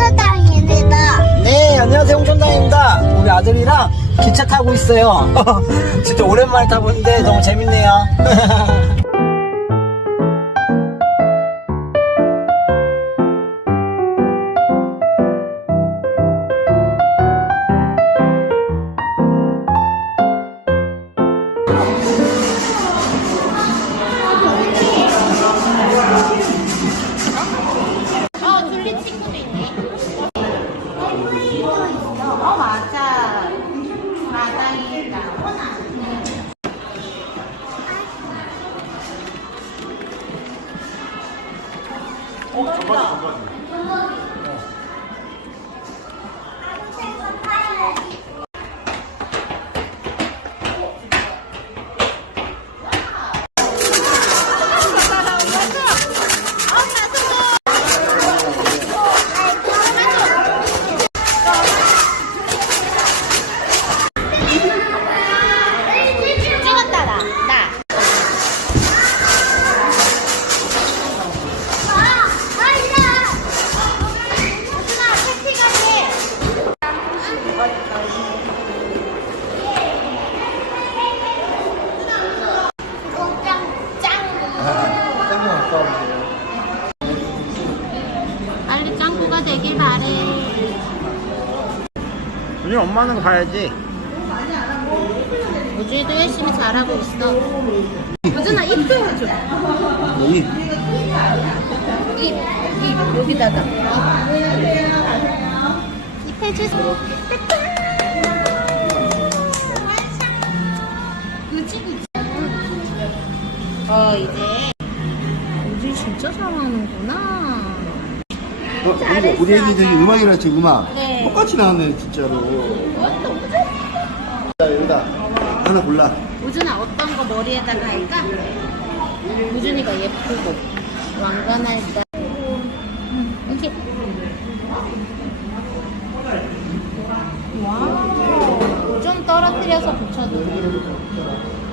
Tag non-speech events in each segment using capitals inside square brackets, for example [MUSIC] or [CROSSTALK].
홍천당입니다. 네, 안녕하세요. 홍천당입니다. 우리 아들이랑 기차 타고 있어요. [LAUGHS] 진짜 오랜만에 타보는데 너무 재밌네요. [LAUGHS] 찍었다, 우리 엄마는 가야지. 우주도 열심히 잘하고 있어. 우준아 입 보여줘. 여기. 입, 입 여기다가. 입 해주세요. 어 이제 우주 진짜 잘하는구나. 어, 우리, 우리 애기 저기 음악이라 지금 음악 네. 똑같이 나왔네 진짜로. 자 여기다. 하나 골라. 우준아 어떤 거 머리에다가 할까? 우준이가 예쁘고 왕관할까? 이렇게. 와우. 좀 떨어뜨려서 붙여도 돼. 박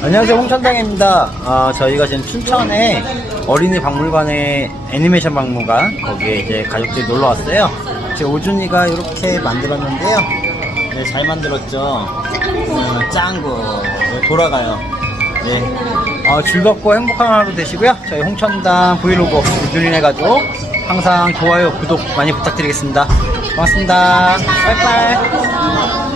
안녕하세요. 홍천당입니다. 아, 저희가 지금 춘천에 어린이 박물관에 애니메이션 박물관 거기에 이제 가족들이 놀러 왔어요. 제 오준이가 이렇게 만들었는데요. 네, 잘 만들었죠. 어, 짱구 네, 돌아가요. 네, 어, 즐겁고 행복한 하루 되시고요. 저희 홍천당 브이로그 오준이네 가족 항상 좋아요, 구독 많이 부탁드리겠습니다. 고맙습니다. 빠이빠이.